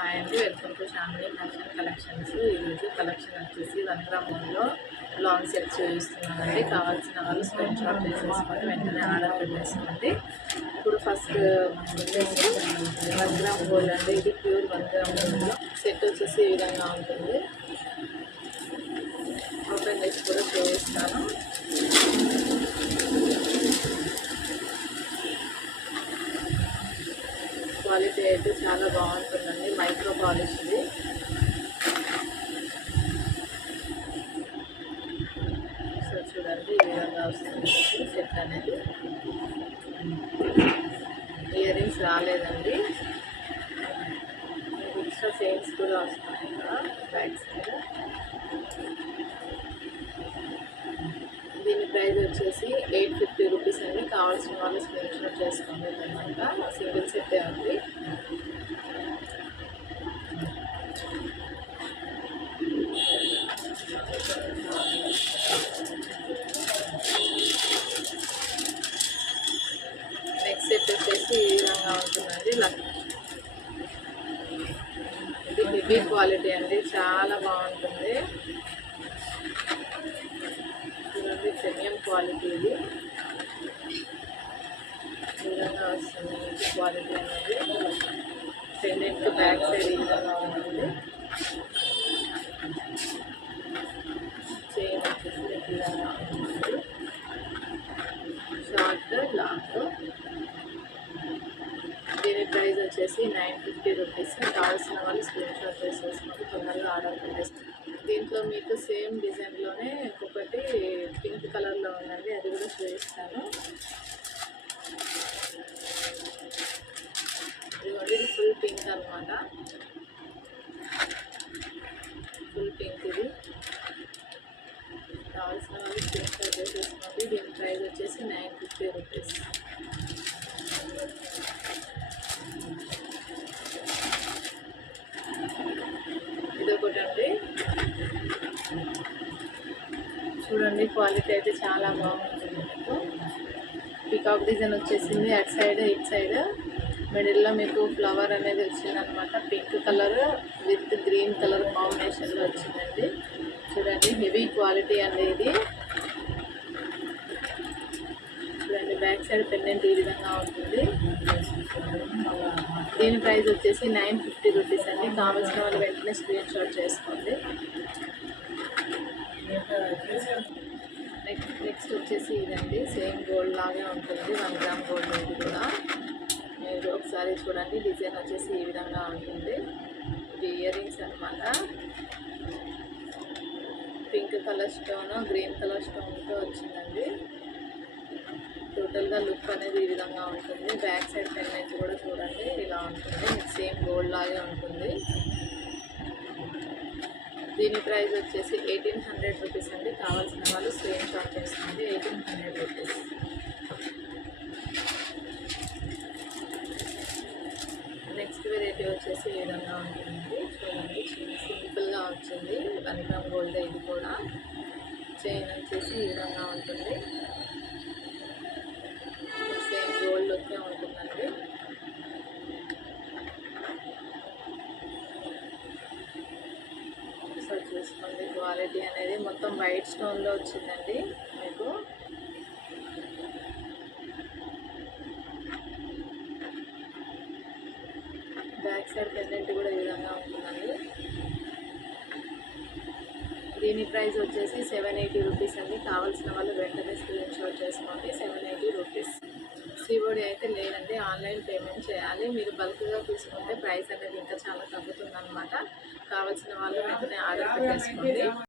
Hi అండి, welcome to శామిని fashion collections. ఈరోజు collection వచ్చేసి 1 గ్రామ్ గోల్డ్లో లాంగ్ సెట్ చూపిస్తున్నానండి. కావాల్సిన వాళ్ళు స్క్రీన్ షాట్ చేసేసుకొని వెంటనే ఆర్డర్ పెట్టేసుకోండి. ఇప్పుడు ఫస్ట్ వచ్చేసి 1 గ్రామ్ గోల్డ్ అండి. ఇది ప్యూర్ 1 గ్రామ్ గోల్డ్లో సెట్ వచ్చేసి ఈ విధంగా ఉంటుంది. ఓపెన్ చేసి కూడా చూపిస్తాను. క్వాలిటీ అయితే చాలా బాగుంటుందండి. మైక్రో పాలిష్ ఇది. సో చూడండి, ఈ విధంగా వస్తుంది సెట్ అనేది. ఇయర్ రింగ్స్ రాలేదండి. ఎక్స్ట్రా చైన్స్ కూడా వస్తున్నాయి ఇక్కడ బ్యాక్ సైడ్. దీని ప్రైస్ వచ్చేసి 850 రూపీస్ అండి. కావాల్సిన వాళ్ళు స్క్రీన్ షాట్ చేసుకోండి. అనమాట సింగిల్ సెట్టే ఉంది. నెక్స్ట్ సెట్ వచ్చేసి ఈ విధంగా ఉంటుందండి. ఇది హెవీ క్వాలిటీ అండి, చాలా బాగుంటుంది. చూడండి, ప్రీమియం క్వాలిటీ ఇది. ఈ విధంగా వస్తుంది క్వాలిటీ అనేది. పెండెంట్ బ్యాక్ సైడ్ ఈ విధంగా ఉంటుంది. చైన్ వచ్చేసి ఈ విధంగా ఉంటుంది. Short long. దీని ప్రైస్ వచ్చేసి 950 రూపీస్. కావాల్సిన వాళ్ళు స్క్రీన్ షాట్ చేసేసుకొని తొందరగా ఆర్డర్ పెట్టేస్తాను. దీంట్లో మీకు సేమ్ డిజైన్లోనే ఇంకొకటి పింక్ కలర్లో ఉందండి, అది కూడా చూపిస్తాను. ఇదిగోండి, ఇది ఫుల్ పింక్ అనమాట. ఫుల్ పింక్ ఇది. కావాల్సిన వాళ్ళు స్క్రీన్ షాట్ చేసేసుకోండి. దీని ప్రైస్ వచ్చేసి 950 రూపీస్. ఇదొకటండి. చూడండి, క్వాలిటీ అయితే చాలా బాగుంటుంది. మీకు పికాక్ డిజైన్ వచ్చేసింది. అటు సైడ్ ఇటు సైడ్ మిడిల్లో మీకు ఫ్లవర్ అనేది వచ్చిందనమాట. Pink colour with green colour కాంబినేషన్లో వచ్చిందండి. చూడండి, హెవీ క్వాలిటీ అండి ఇది. చూడండి, బ్యాక్ సైడ్ పెండెంట్ ఈ విధంగా ఉంటుంది. దీని ప్రైస్ వచ్చేసి 950 రూపీస్ అండి. కావాల్సిన వాళ్ళు వెంటనే స్క్రీన్ షాట్ చేసుకోండి. నెక్స్ట్ వచ్చేసి ఇదండి, సేమ్ గోల్డ్ లాగే ఉంటుంది. 1 గ్రామ్ గోల్డ్ ఇది కూడా. మీరు ఒకసారి చూడండి, డిజైన్ వచ్చేసి ఈ విధంగా ఉంటుంది. ఇది ఇయర్ రింగ్స్ అనమాట. Pink colour stone, green colour స్టోన్తో వచ్చిందండి. టోటల్గా లుక్ అనేది ఈ విధంగా ఉంటుంది. బ్యాక్ సైడ్ పెండెంట్ కూడా చూడండి ఇలా ఉంటుంది. మీకు సేమ్ గోల్డ్ లాగే ఉంటుంది. దీని ప్రైస్ వచ్చేసి 1800 రూపీస్ అండి. కావాల్సిన వాళ్ళు స్క్రీన్ షాట్ చేసుకోండి. 1800 రూపీస్. నెక్స్ట్ వెరైటీ వచ్చేసి ఈ విధంగా ఉంటుందండి. చూడండి, సింపుల్గా వచ్చింది. 1 గ్రామ్ గోల్డ్ ఇది కూడా. చైన్ వచ్చేసి ఈ విధంగా ఉంటుంది. సేమ్ గోల్డ్ లుక్కే ఉంటుందండి. సో చూసుకోండి, క్వాలిటీ అనేది మొత్తం వైట్ స్టోన్లో వచ్చిందండి మీకు. బ్యాక్ సైడ్ పెండెంట్ కూడా ఈ విధంగా ఉంటుందండి. దీని ప్రైస్ వచ్చేసి 780 రూపీస్ అండి. కావాల్సిన వాళ్ళు వెంటనే స్క్రీన్ షాట్ చేసుకోండి. 780 రూపీస్. సిఓడి అయితే లేదండి, ఆన్లైన్ పేమెంట్ చేయాలి. మీరు బల్క్గా తీసుకుంటే ప్రైస్ అనేది ఇంకా చాలా తగ్గుతుందన్నమాట. కావాల్సిన వాళ్ళు వెంటనే ఆర్డర్ పెట్టేసుకోండి.